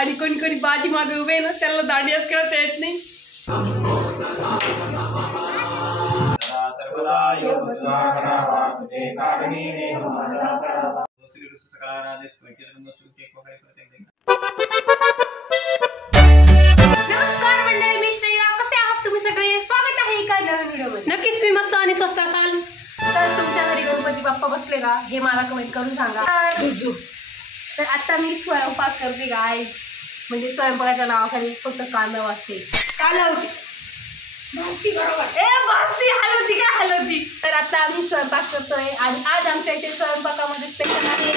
आणि कोणी कोणी बाजी मागे उभे ना त्याला दांडियाच खेळता येत नाही. नमस्कार मंडळी, मी श्रेया. कसे आहात तुम्ही सगळे? स्वागत आहे एका नवीन व्हिडिओमध्ये. नक्कीच मी मस्त आणि स्वस्त असाल. तर तुमच्या घरी गणपती बाप्पा बसले का हे मला कमेंट करून सांगा. तर आता मी स्वयंपाक करते गाय, म्हणजे स्वयंपाकाच्या नावाखाली फक्त कांदा वाजते. हलवती काय हलवती. तर आता आम्ही स्वयंपाक करतोय आणि आज आमच्या इथे स्वयंपाकामध्ये स्पेशल आहे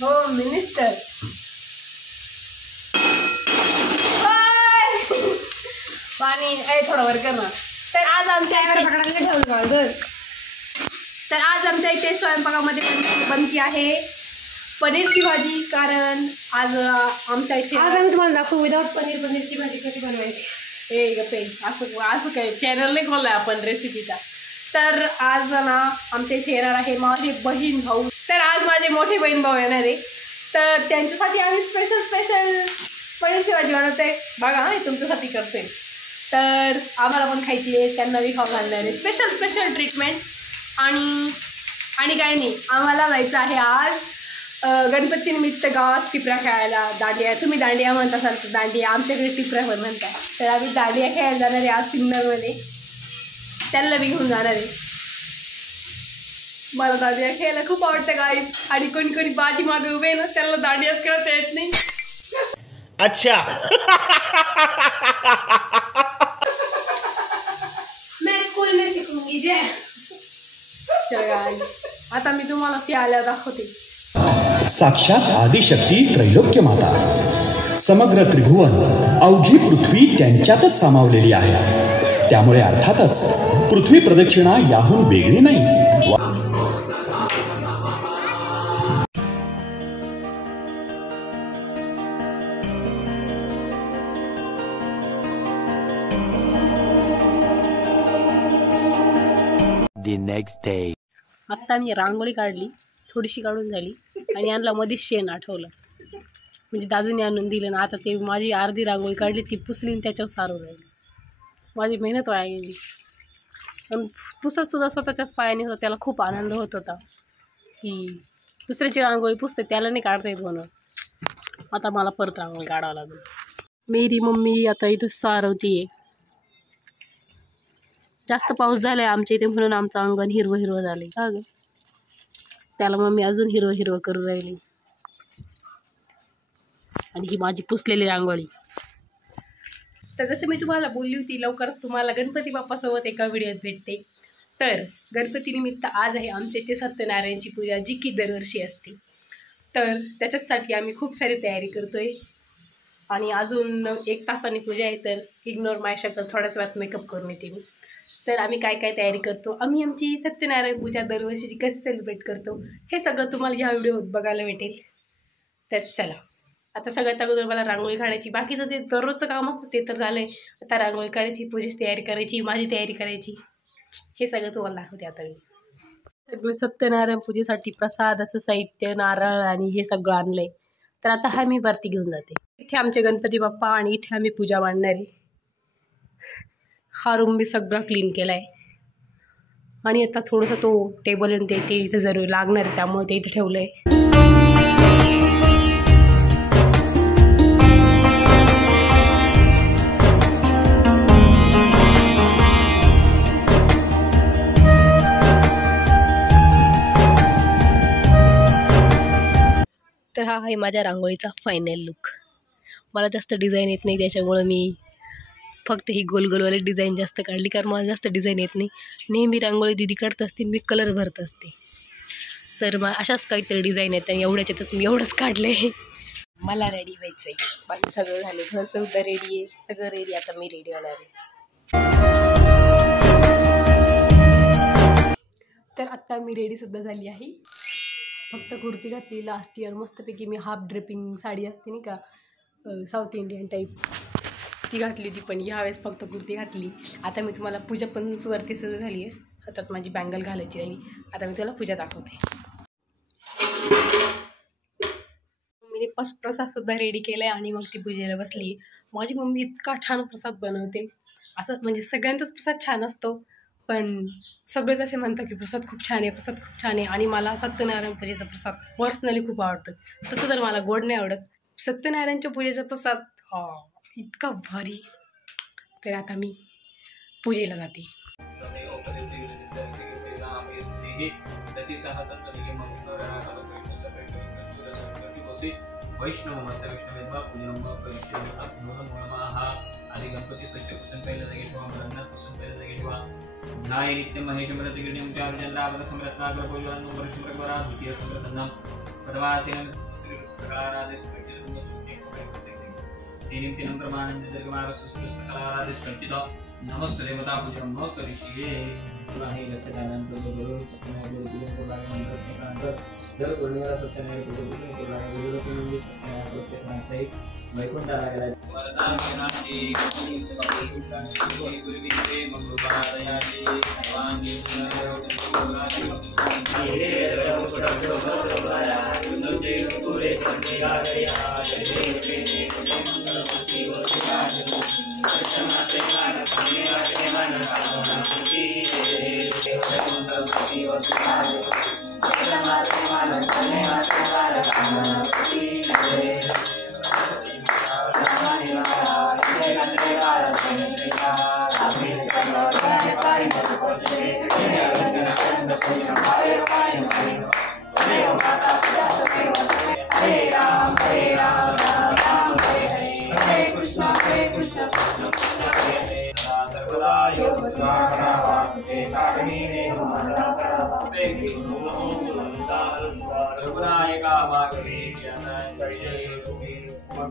होम मिनिस्टर. पाणी थोडं वर कर ना. तर आज आमच्या इथे स्वयंपाकामध्ये बनती आहे पनीरची भाजी. कारण आज आमच्या इथे आम्ही तुम्हाला दाखवू विदाउट पनीरची भाजी कशी बनवायची. असं काय चॅनल नाही खोललाय आपण रेसिपीचा. तर आज ना आमच्या इथे येणार आहे माझे बहीण भाऊ. तर आज माझे मोठे बहीण भाऊ येणार आहे. तर त्यांच्यासाठी आम्ही स्पेशल पनीरची भाजी बनवते. बघा तुमच्यासाठी करते. तर आम्हाला पण खायची आहे, त्यांना बी खाऊ घालणार आहे. Special treatment. आणि काय नाही, आम्हाला जायचं आहे आज गणपतीनिमित्त गावात टिपऱ्या खेळायला. दांडिया, तुम्ही दांडिया म्हणत असाल तर दांडिया, आमच्याकडे टिपऱ्या पण म्हणतात. तर आम्ही दांडिया खेळायला जाणार आहे आज सिन्नरमध्ये. त्यांना बी घेऊन जाणार आहे. मला दांडिया खेळायला खूप आवडतं गाईस. आणि कोणी बाजी मागे उभे ना त्याला दांडियाच खेळता येत नाही. अच्छा. मैं स्कूल में सीखूंगी जे. आता मी तुम्हाला ती आल्या दाखवते. साक्षात आदिशक्ती त्रैलोक्य माता. समग्र त्रिभुवन अवघी पृथ्वी त्यांच्यातच सामावलेली आहे. त्यामुळे अर्थातच पृथ्वी प्रदक्षिणा याहून वेगळी नाही. Next day. आत्ता मी रांगोळी काढली, थोडीशी काढून झाली आणि यांना मध्येच शेण आठवलं, म्हणजे दादूने आणून दिलं ना. आता ते माझी अर्धी रांगोळी काढली, ती पुसली आणि त्याच्यावर सारून राहिली. माझी मेहनत वाया गेली. पण पुसतसुद्धा स्वतःच्याच पायाने होता. त्याला खूप आनंद होत होता की दुसऱ्याची रांगोळी पुसते, त्याला नाही काढता येत म्हणून. आता मला परत रांगोळी काढावं लागेल. मेरी मम्मी आता इथं सारवती आहे. जास्त पाऊस झाला आहे आमच्या इथे म्हणून आमचं अंगण हिरवं झालं आहे का गं. त्याला मम्मी अजून हिरवं करून राहिली. आणि ही माझी पुसलेली रांगोळी. तर जसं मी तुम्हाला बोलली होती, लवकरच तुम्हाला गणपती बाप्पासोबत एका व्हिडिओत भेटते. तर गणपतीनिमित्त आज आहे आमच्या इथे सत्यनारायणची पूजा, जी की दरवर्षी असते. तर त्याच्याचसाठी आम्ही खूप सारी तयारी करतो आहे. आणि अजून 1 तासाने पूजा आहे. तर इग्नोर माय शब्द, थोड्याच वेळात मेकअप करून येते मी. तर आम्ही काय तयारी करतो, आम्ही आमची सत्यनारायण पूजा दरवर्षीची कशी सेलिब्रेट करतो, हे सगळं तुम्हाला ह्या व्हिडिओत बघायला भेटेल. तर चला, आता सगळ्यात अगोदर मला रांगोळी काढायची. बाकीचं ते दररोजचं काम असतं ते तर झालं आहे. आता रांगोळी काढायची, पूजेची तयारी करायची, माझी तयारी करायची, हे सगळं तुम्हाला दाखवते. आता मी सगळं सत्यनारायण पूजेसाठी प्रसादाचं साहित्य, नारळ आणि हे सगळं आणलं आहे. तर आता हा मी वरती घेऊन जाते. इथे आमचे गणपती बाप्पा आणि इथे आम्ही पूजा मांडणार आहे. हा रूम मी सगळा क्लीन केला आहे. आणि आता थोडंसं तो टेबल आणि ते इथे जरूर लागणार आहे, त्यामुळे ते इथे ठेवलं आहे. तर हा आहे माझ्या रांगोळीचा फायनल लुक. मला जास्त डिझाईन येत नाही, त्याच्यामुळं मी फक्त ही गोलवाली डिझाईन जास्त काढली. कारण मला जास्त डिझाईन येत नाही. नेहमी रांगोळी दिदी काढत असते, मी कलर भरत असते. तर मग अशाच काहीतरी डिझाईन येते आणि एवढ्याच्यातच मी एवढंच काढले. मला रेडी व्हायचं आहे. बाकी सगळं झालं, घर सुद्धा रेडी आहे, सगळं रेडी. आता मी रेडी होणार आहे. तर आत्ता मी रेडीसुद्धा झाली आहे. फक्त कुर्ती घातली. लास्ट इयर मस्तपैकी मी हाफ ड्रेपिंग साडी असते नाही का, साऊथ इंडियन टाईप, ती घातली ती. पण ह्यावेळेस फक्त कुर्ती घातली. आता मी तुम्हाला पूजा पण वरती सुरू झाली आहे. हातात माझी बँगल घालायची राहिली. आता मी तुला पूजा दाखवते. मम्मीने प्रसादसुद्धा रेडी केला आहे आणि मग ती पूजेला बसली. माझी मम्मी इतका छान प्रसाद बनवते. असं म्हणजे सगळ्यांचाच प्रसाद छान असतो, पण सगळेच असे म्हणतात की प्रसाद खूप छान आहे, प्रसाद खूप छान आहे. आणि मला सत्यनारायण पूजेचा प्रसाद पर्सनली खूप आवडतं. तसं तर मला गोड नाही आवडत. सत्यनारायणच्या पूजेचा प्रसाद इतका भारी. तर आता मी पूजेला जाते. वैष्णव विष्णवेद्वा पूजन आदि गणपती स्वच्छ पुसून पहिलं जागी ठेवा, मुलांना पुसून पहिलं जागी ठेवा. ध्याय नित्य महेश मृतगिरिणीं चार्जनलाभद समरत्नागर भोजन वर्षप्रकवरा द्वितीय समरसन्नम प्रथमासीनं श्रीकृष्णकलाराधे तेनिं प्रमाणं दीर्घमारसुष्कलाराधे स्कर्चित नमस्ते देवता पूजन न करिष्ये. हे लक्ष झाल्यानंतर बरोबर सत्यनारायण पूजन केल्यानंतर जर गुरुवार सत्यनारायण पूजन केल्यानंतर सत्यनारायण पूजन वैकुंठाला गेला.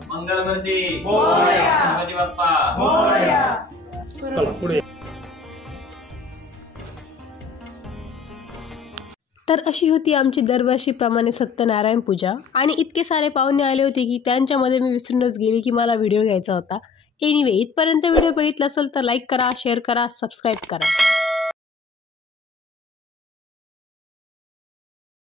मंगलमूर्ती गणपती बाप्पा. चला पुढे. तर अशी होती आमची दरवर्षीप्रमाणे सत्यनारायण पूजा. आणि इतके सारे पाहुणे आले होते की त्यांच्यामध्ये मी विसरूनच गेली की मला व्हिडिओ घ्यायचा होता. एनिवे, इथपर्यंत व्हिडिओ बघितला असेल तर लाईक करा, शेअर करा, सबस्क्राईब करा.